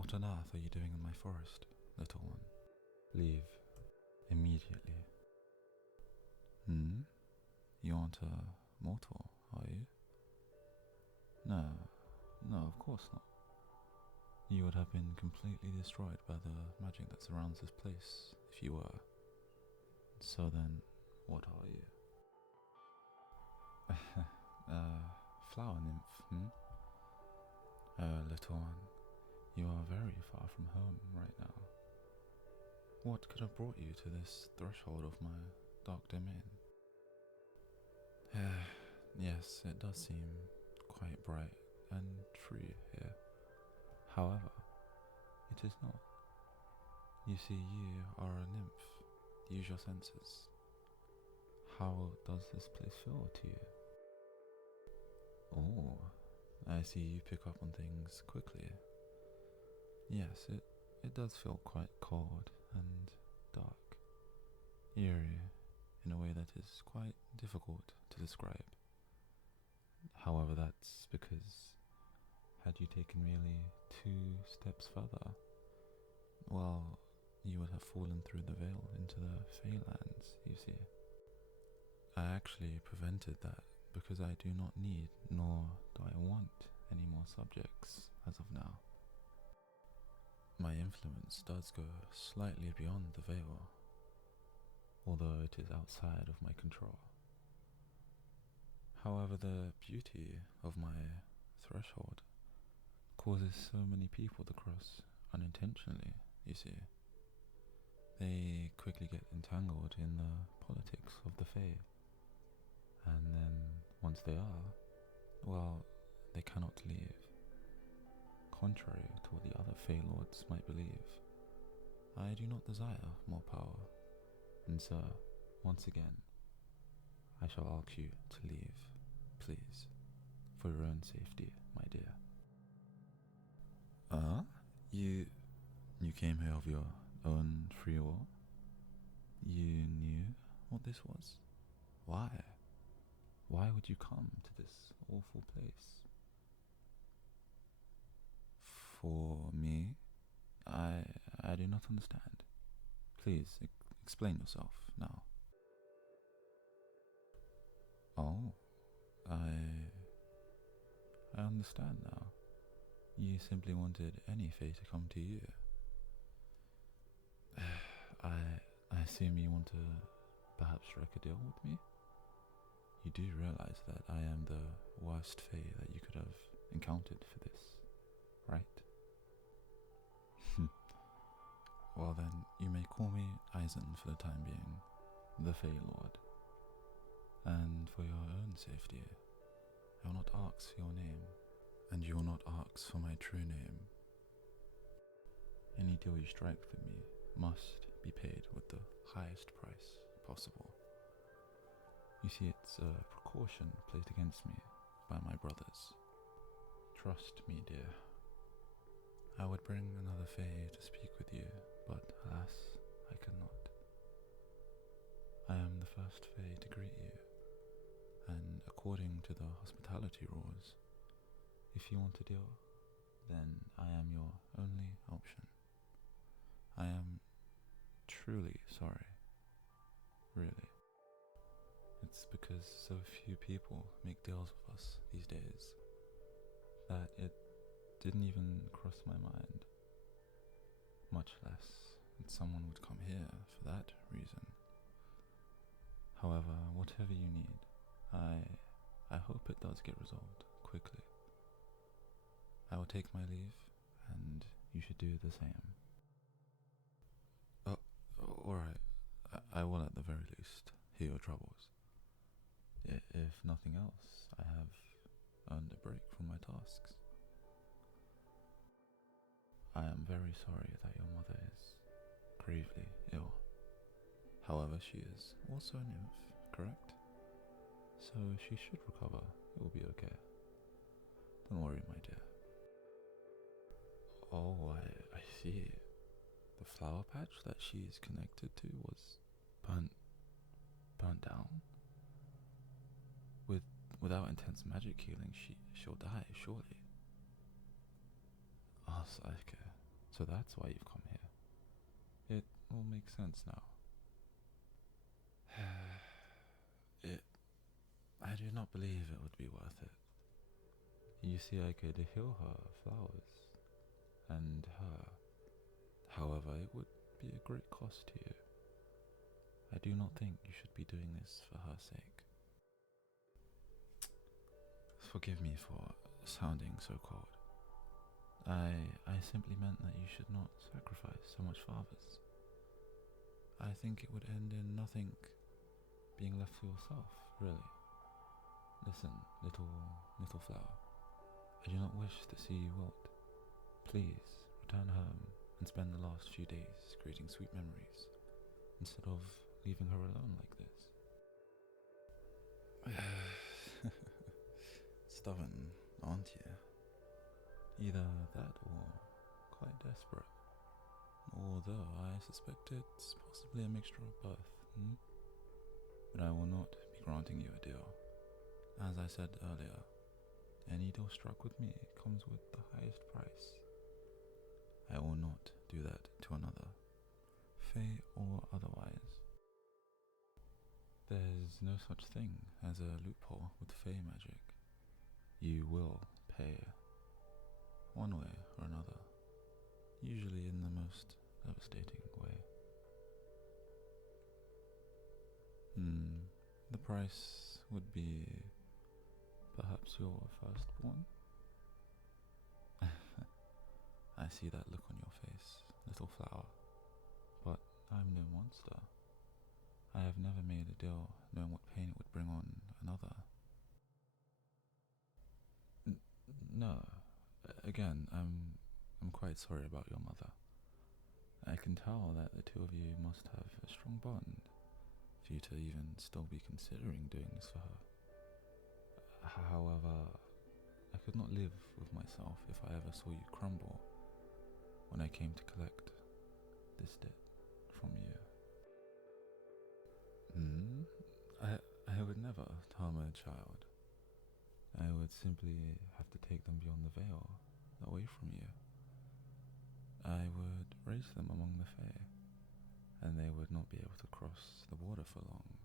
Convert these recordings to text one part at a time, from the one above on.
What on earth are you doing in my forest, little one? Leave. Immediately. You aren't a mortal, are you? No, of course not. You would have been completely destroyed by the magic that surrounds this place if you were. So then, what are you? Flower nymph, little one, you are very far from home right now. What could have brought you to this threshold of my dark domain? Yes, it does seem quite bright and true here. However, it is not. You see, you are a nymph. Use your senses. How does this place feel to you? Oh, I see you pick up on things quickly. Yes, it does feel quite cold and dark. Eerie, in a way that is quite difficult to describe. However, that's because had you taken merely 2 steps further, well, you would have fallen through the veil into the Fae lands, you see. I actually prevented that because I do not need nor do I want any more subjects as of now. My influence does go slightly beyond the veil, although it is outside of my control. However, the beauty of my threshold causes so many people to cross unintentionally, you see. They quickly get entangled in the politics of the Fae, and then once they are, well, they cannot leave. Contrary to what the other Fae Lords might believe, I do not desire more power, and so, once again, I shall ask you to leave, please, for your own safety, my dear. You came here of your own free will? You knew what this was? Why? Why would you come to this awful place? For me? I do not understand. Please, explain yourself now. Oh, I understand now. You simply wanted any Fae to come to you. I assume you want to perhaps strike a deal with me? You do realize that I am the worst Fae that you could have encountered for this, right? Well then, you may call me Eisen for the time being, the Fae Lord. And for your own safety, I will not ask for your name, and you will not ask for my true name. Any deal you strike with me must be paid with the highest price possible. You see, it's a precaution placed against me by my brothers. Trust me, dear. I would bring another Fae to speak with you, but alas, I cannot. I am the first Fae to greet you, and according to the hospitality rules, if you want a deal, then I am your only option. I am truly sorry. Really. It's because so few people make deals with us these days that it didn't even cross my mind. Much less that someone would come here for that reason. However, whatever you need, I hope it does get resolved quickly. I will take my leave, and you should do the same. Alright, I will at the very least hear your troubles. If nothing else, I have earned a break from my tasks. I am very sorry that your mother is gravely ill. However, she is also a nymph, correct? So she should recover. It will be okay. Don't worry, my dear. Oh, I see. The flower patch that she is connected to was burnt down? Without intense magic healing, she'll die, surely. Oh, Saike, So that's why you've come here. It all makes sense now. I do not believe it would be worth it. You see, I could heal her flowers, and her. However, it would be a great cost to you. I do not think you should be doing this for her sake. Forgive me for sounding so cold. I simply meant that you should not sacrifice so much for others. I think it would end in nothing being left for yourself, really. Listen, little flower. I do not wish to see you wilt. Please, return home and spend the last few days creating sweet memories, instead of leaving her alone like this. Stubborn, aren't you? Either that or quite desperate. Although I suspect it's possibly a mixture of both. But I will not be granting you a deal. As I said earlier, any deal struck with me comes with the highest price. I will not do that to another, Fae or otherwise. There's no such thing as a loophole with Fae magic. You will pay, one way or another, usually in the most devastating way. The price would be perhaps your firstborn? I see that look on your face, little flower. But I'm no monster. I have never made a deal knowing what pain it would bring on another. No. Again, I'm quite sorry about your mother. I can tell that the two of you must have a strong bond for you to even still be considering doing this for her. However, I could not live with myself if I ever saw you crumble when I came to collect this debt from you. I would never harm a child. I would simply have to take them beyond the veil, away from you. I would raise them among the Fae, and they would not be able to cross the border for long.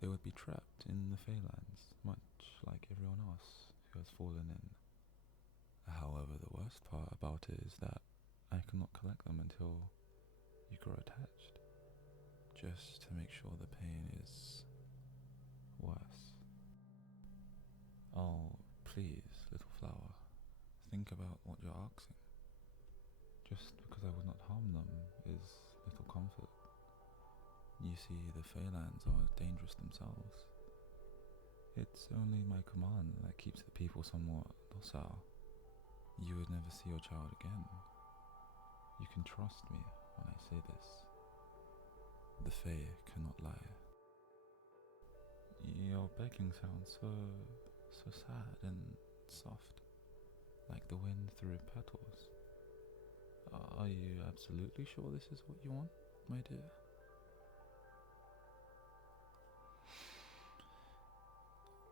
They would be trapped in the Fae lands, much like everyone else who has fallen in. However, the worst part about it is that I cannot collect them until you grow attached, just to make sure the pain is worse. Oh, please, little flower, think about what you're asking. Just because I would not harm them is little comfort. You see, the Fae lands are dangerous themselves. It's only my command that keeps the people somewhat docile. You would never see your child again. You can trust me when I say this. The Fae cannot lie. Your begging sounds so sad and soft, like the wind through petals. Are you absolutely sure this is what you want, my dear?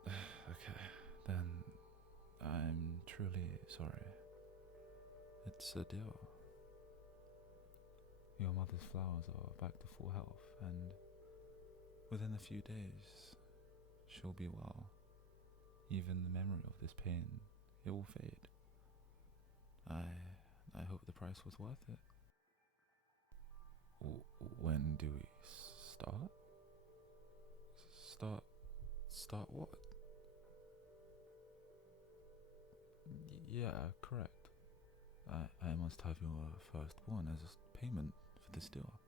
Okay, then I'm truly sorry. It's a deal. Your mother's flowers are back to full health, and within a few days, she'll be well. Even the memory of this pain, it will fade. I hope the price was worth it. When do we start? Start what? Yeah, correct. I must have your firstborn as a payment for this deal.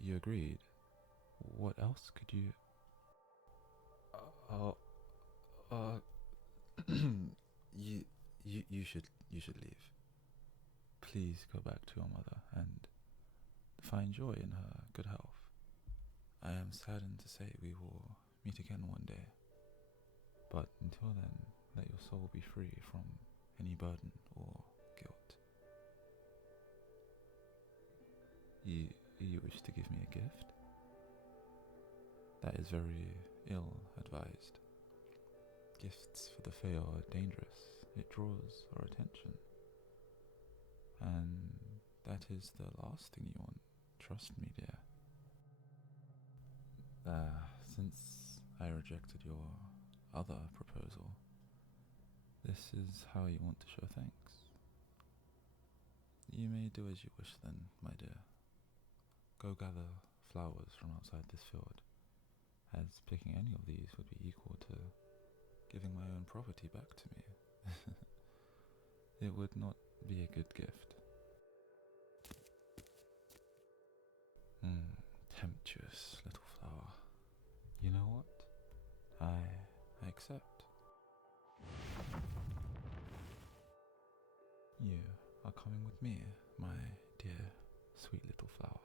You agreed. What else could you... you should leave. Please go back to your mother and find joy in her good health. I am saddened to say we will meet again one day, but until then, let your soul be free from any burden or guilt. You wish to give me a gift? That is very ill-advised. Gifts for the Fae are dangerous. It draws our attention. And that is the last thing you want. Trust me, dear. Since I rejected your other proposal, this is how you want to show thanks. You may do as you wish then, my dear. Go gather flowers from outside this field, as picking any of these would be equal to giving my own property back to me. It would not be a good gift. Temptuous little flower. You know what? I accept. You are coming with me, my dear, sweet little flower.